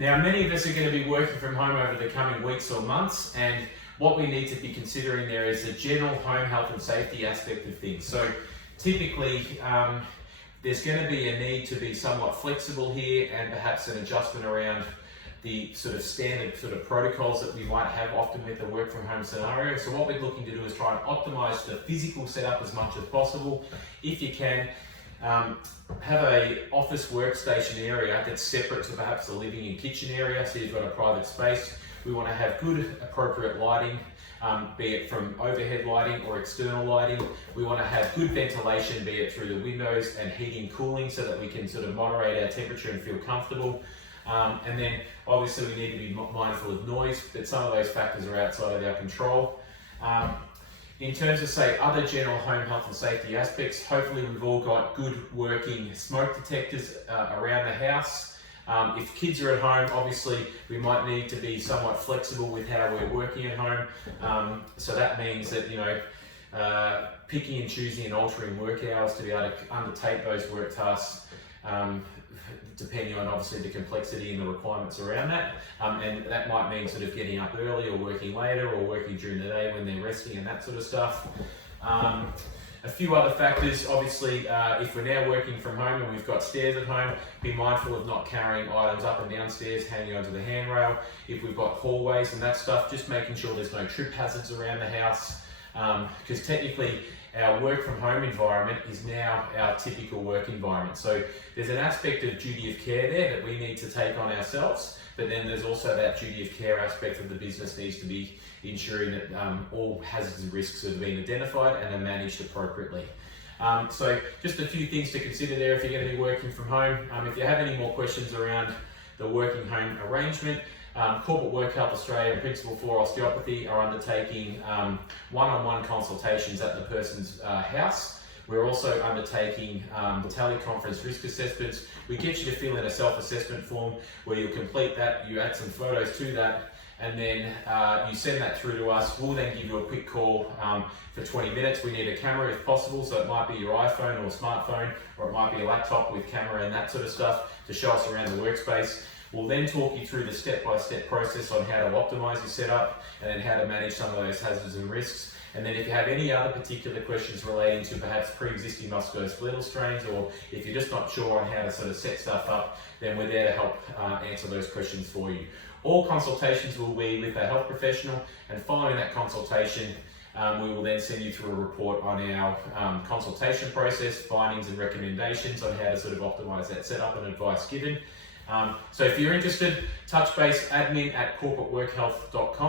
Now, many of us are going to be working from home over the coming weeks or months, and what we need to be considering there is the general home health and safety aspect of things. So typically, there's going to be a need to be somewhat flexible here and perhaps an adjustment around the sort of standard sort of protocols that we might have often with the work from home scenario. So what we're looking to do is try and optimize the physical setup as much as possible. If you can, have a office workstation area that's separate to perhaps the living and kitchen area, so you've got a private space. We want to have good appropriate lighting, be it from overhead lighting or external lighting. We want to have good ventilation, be it through the windows, and heating, cooling, so that we can sort of moderate our temperature and feel comfortable. And then obviously we need to be mindful of noise, but some of those factors are outside of our control. In terms of, say, other general home health and safety aspects, hopefully we've all got good working smoke detectors around the house. If kids are at home, obviously we might need to be somewhat flexible with how we're working at home. So that means that, picking and choosing and altering work hours to be able to undertake those work tasks, depending on obviously the complexity and the requirements around that. And that might mean sort of getting up early or working later or working during the day when they're resting and that sort of stuff. A few other factors, obviously, if we're now working from home and we've got stairs at home, be mindful of not carrying items up and down stairs, hanging onto the handrail. If we've got hallways and that stuff, just making sure there's no trip hazards around the house, because technically our work from home environment is now our typical work environment. So there's an aspect of duty of care there that we need to take on ourselves, but then there's also that duty of care aspect that the business needs to be ensuring that all hazards and risks have been identified and are managed appropriately. So just a few things to consider there if you're going to be working from home. If you have any more questions around the working home arrangement, Corporate Work Health Australia and Principle 4 Osteopathy are undertaking one-on-one consultations at the person's house. We're also undertaking teleconference risk assessments. We get you to fill in a self-assessment form where you'll complete that, you add some photos to that, and then you send that through to us. We'll then give you a quick call for 20 minutes. We need a camera if possible, so it might be your iPhone or smartphone, or it might be a laptop with camera and that sort of stuff to show us around the workspace. We'll then talk you through the step-by-step process on how to optimize your setup and then how to manage some of those hazards and risks. And then if you have any other particular questions relating to perhaps pre-existing musculoskeletal strains, or if you're just not sure on how to sort of set stuff up, then we're there to help answer those questions for you. All consultations will be with a health professional, and following that consultation, we will then send you through a report on our consultation process, findings and recommendations on how to sort of optimize that setup and advice given. So if you're interested, touch base admin@corporateworkhealth.com.